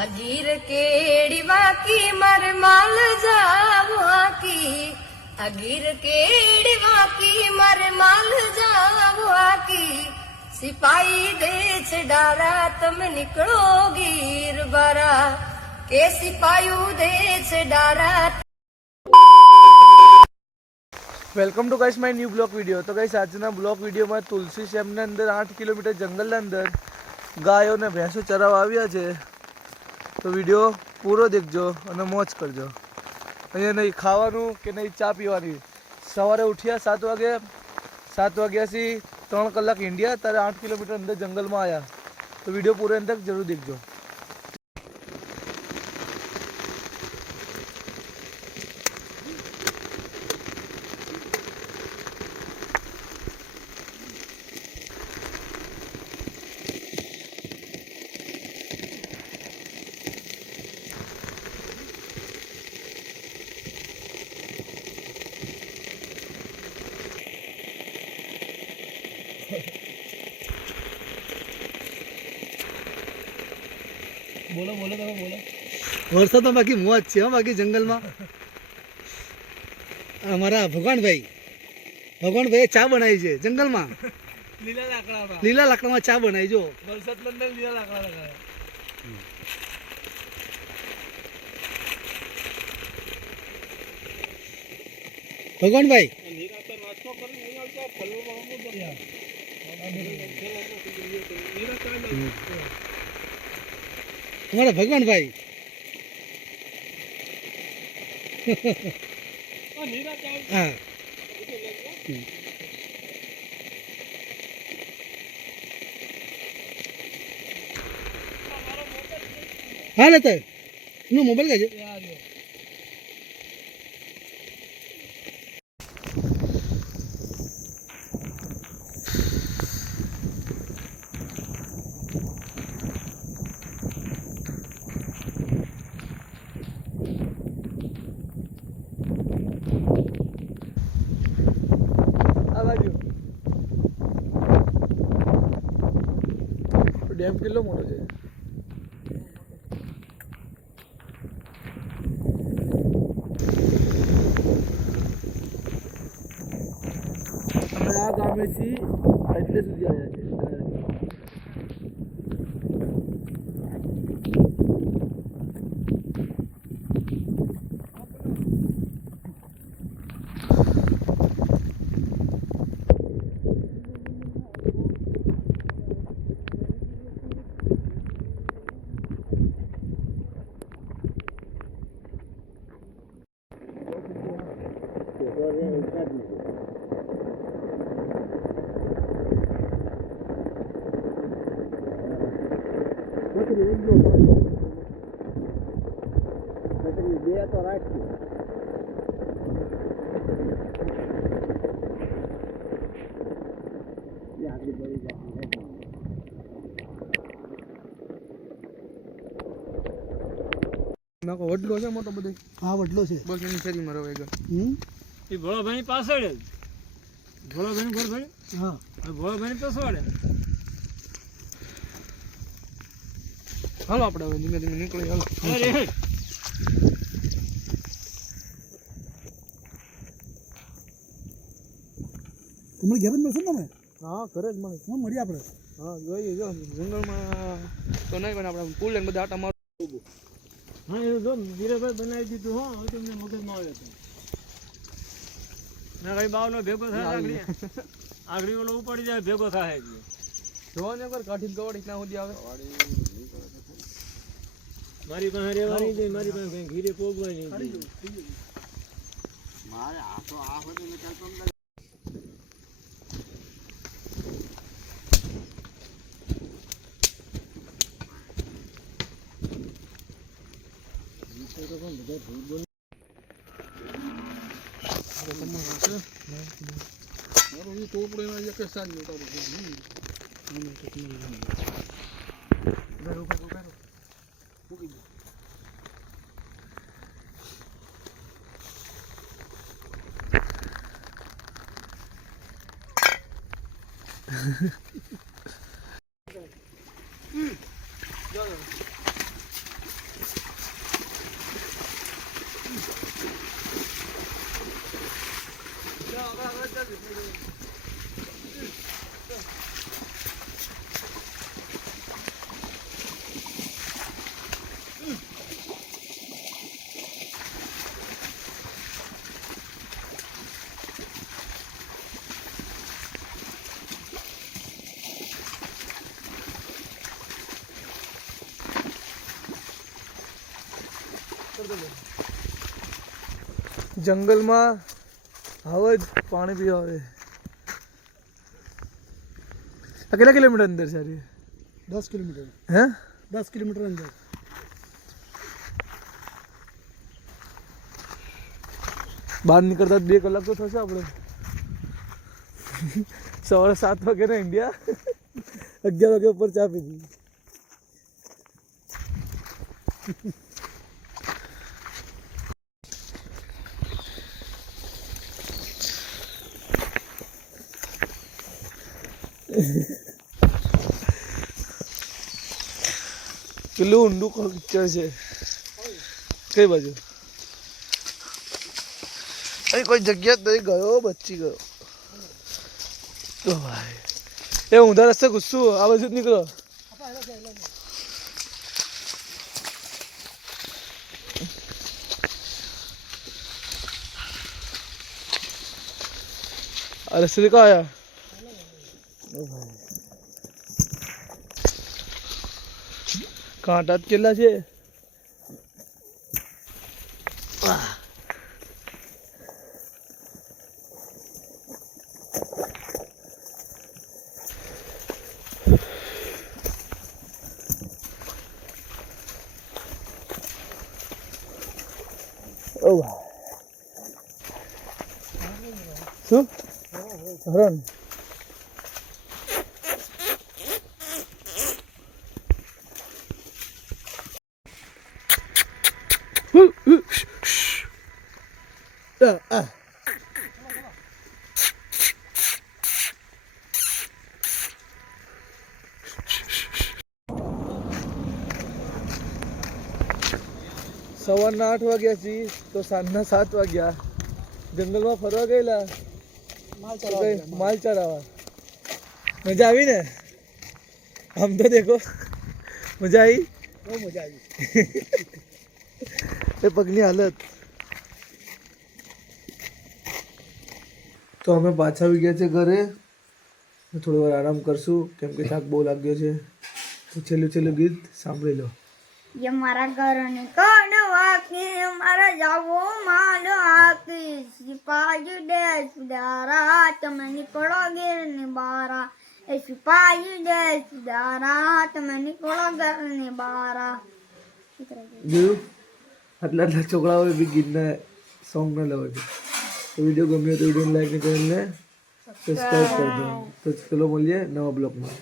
અગીર કેડી વાકી મારે માલ જાવ આકી અગીર કેડી વાકી મારે માલ જાવ આકી સિપાહી દે છે ડારા તમે નીકળો ગીર બારા કે સિપાહી દે છે ડારા। Welcome to guys my new blog video. તો ગાઈસ આજના બ્લોગ વિડીયોમાં તુલસી શ્યામની અંદર 8 કિલોમીટર જંગલના અંદર ગાયો અને ભેંસો ચરાવવા આવ્યા છે। તો વિડીયો પૂરો દેખજો અને મોજ કરજો। અહીંયા નહીં ખાવાનું કે નહીં ચા પીવાની। સવારે ઉઠ્યા 7 વાગે, 7 વાગ્યાથી 3 કલાક ઈંડિયા, ત્યારે 8 કિલોમીટર અંદર જંગલમાં આવ્યા। તો વિડીયો પૂરો અંત તક જરૂર દેખજો। बोलो बोलो તમે બોલો। વરસાદ તો બાકી મોજ છે હો। બાકી જંગલમાં અમારા ભગવાનભાઈ ચા બનાવી છે જંગલમાં। લીલા લાકડામાં ચા બનાવી જો। વરસાદ અંદર લીલા લાકડા લગાવ્યા। ભગવાનભાઈ તમારા ભગવાનભાઈ હા હા લેતા એનો મોબાઈલ કાઢે। ડેમ કેટલો મોટો છે? અમે આ ગામેથી એટલે સુધી આવ્યા છે। બે તો રાખી વડલો છે મોટો બધો? હા વડલો છે બસ એની શરી મારો વેગન એ ભોળાભાઈ પાછળ જ ભોળાભાઈ ઘર ભાઈ હા ભોળાભાઈ પાછળ હાલો આપણે હવે ધીમે ધીમે નીકળી હાલો। અરે તમને ઘેર જ મળશે ને તમે? હા ઘરે જ મળે। હા મળીએ આપણે। હા જોઈએ જો જંગલમાં તો નહીં પણ આપણે પુલ લઈને બધા આટા માર। હા એ જો વીરભાઈ બનાવી દીધું હો હવે તમને મગજમાં આવે તો ના કઈ બાવનો ભેગો થાય આગળી ઓલો ઉપાડી જાય ભેગો થાય એટલે જોવા ને એકવાર કાઠી ગવાડી ના સુધી આવે। મારી પાસે રેવાની નહીં, મારી પાસે કઈ ઘીરે પોગવાય નહીં મારે આ તો આ બધું ચાલતો જંગલમાં હવે જ પાણી પીવા આવે. આ કેટલા કિલોમીટર અંદર છે? 10 કિલોમીટર. હે 10 કિલોમીટર અંદર. બહાર નીકળતા 2 કલાક તો થશે આપણે. સવારે 7 વાગે ને ઇન્ડિયા 11 વાગે ઉપર ચા પીધી. કેટલું ઊંડું પિક્ચર છે. કઈ બાજુ? અહીં કોઈ જગ્યા તો ગયો, બચી ગયો. તો ભાઈ એ ઊંધા રસ્તે ઘૂસું, આ બાજુ જ નીકળો. આ રસ્તે કા આયા? કાંટા જ કેટલા છે. શું હરણ? સવારના 8 વાગ્યા છીએ તો સાંજના 7 વાગ્યા. જંગલમાં ફરવા ગયેલા, માલ ચરાવવા. મજા આવી ને? આમ તો દેખો, મજા આવી. બહુ મજા આવી. એ પગની હાલત. તો અમે પાછા આવી ગયા છે ઘરે. થોડી વાર આરામ કરશું કેમ કે થાક બહુ લાગ્યો છે. તો છેલ્લું ગીત સાંભળી લો. ये मारा घरने कोण वाकी मारा जावो मालो आकी सिपाही देश दारा તમે નીકળો ઘેરની બારા. એ સિપાહી દેશ દારા તમે નીકળો ઘરની બારા. જોયું? આટલા છોકરાઓએ બી ગીતના સોંગ ના લેવા છે. તો વિડીયો ગમ્યો તો વિડીયોને લાઈક અને ચેનલને સબસ્ક્રાઈબ કરજો. તો ચલો મળીએ નવા બ્લોગમાં.